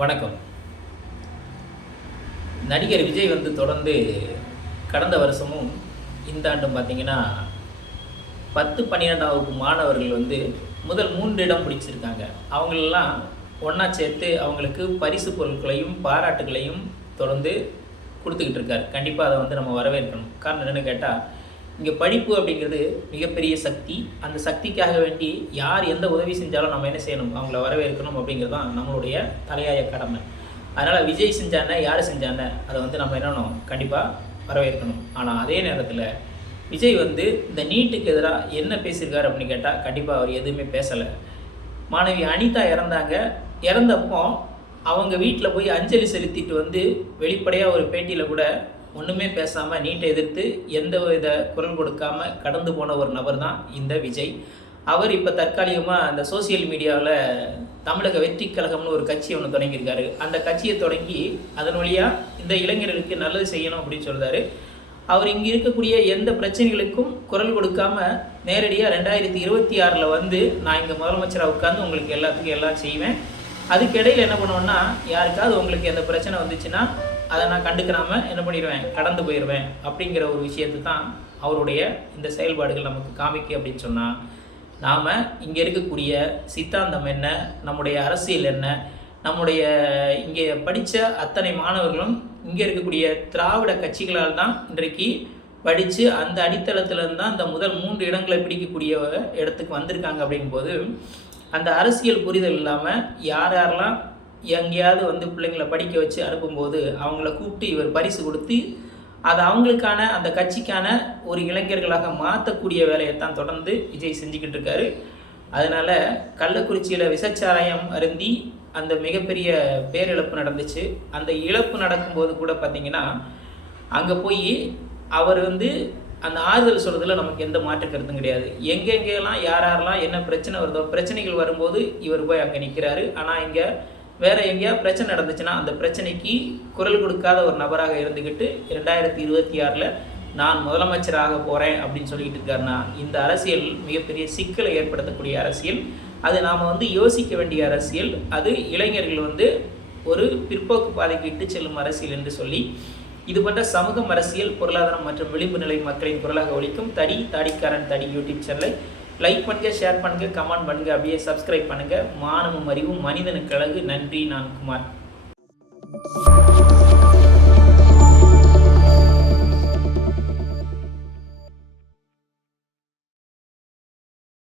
வணக்கம். நடிகர் விஜய் வந்து தொடர்ந்து கடந்த வருஷமும் இந்த ஆண்டும் பார்த்தீங்கன்னா பத்து பன்னிரெண்டாம் வகுப்பு மாணவர்கள் வந்து முதல் மூன்று இடம் பிடிச்சிருக்காங்க. அவங்களெல்லாம் ஒன்றா சேர்த்து அவங்களுக்கு பரிசு பொருட்களையும் பாராட்டுகளையும் தொடர்ந்து கொடுத்துக்கிட்டு இருக்கார். கண்டிப்பாக அதை வந்து நம்ம வரவேற்கணும். காரணம் என்னென்னு கேட்டால் இங்கே படிப்பு அப்படிங்கிறது மிகப்பெரிய சக்தி. அந்த சக்திக்காக வேண்டி யார் எந்த உதவி செஞ்சாலும் நம்ம என்ன செய்யணும்? அவங்கள வரவேற்கணும் அப்படிங்கிறது தான் நம்மளுடைய தலையாய கடமை. அதனால் விஜய் செஞ்சானே யார் செஞ்சானே அதை வந்து நம்ம என்னணும் கண்டிப்பாக வரவேற்கணும். ஆனால் அதே நேரத்தில் விஜய் வந்து இந்த நீட்டுக்கு எதிராக என்ன பேசியிருக்காரு அப்படின்னு கேட்டால் கண்டிப்பாக அவர் எதுவுமே பேசலை. மாணவி அனிதா இறந்தாங்க. இறந்தப்போ அவங்க வீட்டில் போய் அஞ்சலி செலுத்திட்டு வந்து வெளிப்படையாக ஒரு பேட்டியில் கூட ஒன்றுமே பேசாமல் நீட்டை எதிர்த்து எந்த வித குரல் கொடுக்காம கடந்து போன ஒரு நபர் தான் இந்த விஜய். அவர் இப்போ தற்காலிகமாக அந்த சோசியல் மீடியாவில் தமிழக வெற்றி கழகம்னு ஒரு கட்சி ஒன்று தொடங்கியிருக்காரு. அந்த கட்சியை தொடங்கி அதன் வழியாக இந்த இளைஞர்களுக்கு நல்லது செய்யணும் அப்படின்னு சொல்கிறாரு அவர் இங்கே இருக்கக்கூடிய எந்த பிரச்சனைகளுக்கும் குரல் கொடுக்காம நேரடியாக ரெண்டாயிரத்தி இருபத்தி ஆறில் வந்து நான் இங்கே முதலமைச்சராக உட்காந்து உங்களுக்கு எல்லாத்துக்கும் எல்லாம் செய்வேன். அதுக்கு இடையில் என்ன பண்ணுவேன்னா யாருக்காவது உங்களுக்கு எந்த பிரச்சனை வந்துச்சுன்னா அதை நான் கண்டுக்கிறாமல் என்ன பண்ணிடுவேன் கடந்து போயிடுவேன் அப்படிங்கிற ஒரு விஷயத்தை தான் அவருடைய இந்த செயல்பாடுகள் நமக்கு காமிக்கு அப்படின்னு சொன்னால் நாம் இங்கே இருக்கக்கூடிய சித்தாந்தம் என்ன நம்முடைய அரசியல் என்ன நம்முடைய இங்கே படித்த அத்தனை மாணவர்களும் இங்கே இருக்கக்கூடிய திராவிட கட்சிகளால் தான் இன்றைக்கு படித்து அந்த அடித்தளத்திலேருந்து தான் இந்த முதல் மூன்று இடங்களை பிடிக்கக்கூடிய இடத்துக்கு வந்திருக்காங்க அப்படிங்கும்போது அந்த அரசியல் புரிதல் இல்லாமல் யார் யாரெல்லாம் எங்கேயாவது வந்து பிள்ளைங்களை படிக்க வச்சு அனுப்பும்போது அவங்கள கூப்பிட்டு இவர் பரிசு கொடுத்து அது அவங்களுக்கான அந்த கட்சிக்கான ஒரு இளைஞர்களாக மாற்றக்கூடிய வேலையை தான் தொடர்ந்து விஜய் செஞ்சுக்கிட்டு இருக்காரு. அதனால் கள்ளக்குறிச்சியில் விசச்சாராயம் அருந்தி அந்த மிகப்பெரிய பேரிழப்பு நடந்துச்சு. அந்த இழப்பு நடக்கும்போது கூட பார்த்திங்கன்னா அங்கே போய் அவர் வந்து அந்த ஆறுதல் சொல்கிறதுல நமக்கு எந்த மாற்று கருத்தும் கிடையாது. எங்கெங்கெல்லாம் யார் யாரெல்லாம் என்ன பிரச்சனை வருதோ பிரச்சனைகள் வரும்போது இவர் போய் அங்கே நிற்கிறாரு ஆனால் இங்கே வேற எங்கேயா பிரச்சனை நடந்துச்சுன்னா அந்த பிரச்சனைக்கு குரல் கொடுக்காத ஒரு நபராக இருந்துக்கிட்டு ரெண்டாயிரத்தி இருபத்தி ஆறில் நான் முதலமைச்சராக போகிறேன் அப்படின்னு சொல்லிக்கிட்டு இருக்காருன்னா இந்த அரசியல் மிகப்பெரிய சிக்கலை ஏற்படுத்தக்கூடிய அரசியல். அது நாம் வந்து யோசிக்க வேண்டிய அரசியல். அது இளைஞர்கள் வந்து ஒரு பிற்போக்கு பாதைக்கு இட்டு செல்லும் அரசியல் என்று சொல்லி இது போன்ற சமூகம் அரசியல் பொருளாதாரம் மற்றும் விளிம்பு நிலை மக்களின் குரலாக ஒழிக்கும் தடி தாடிக்காரன் தடி யூடியூப் சேனலை லைக் பண்ணுங்க ஷேர் பண்ணுங்க கமெண்ட் பண்ணுங்க அப்படியே சப்ஸ்கிரைப் பண்ணுங்க. மானமும் அறிவும் மனிதனுக்கு அழகு. நன்றி நான் குமார்.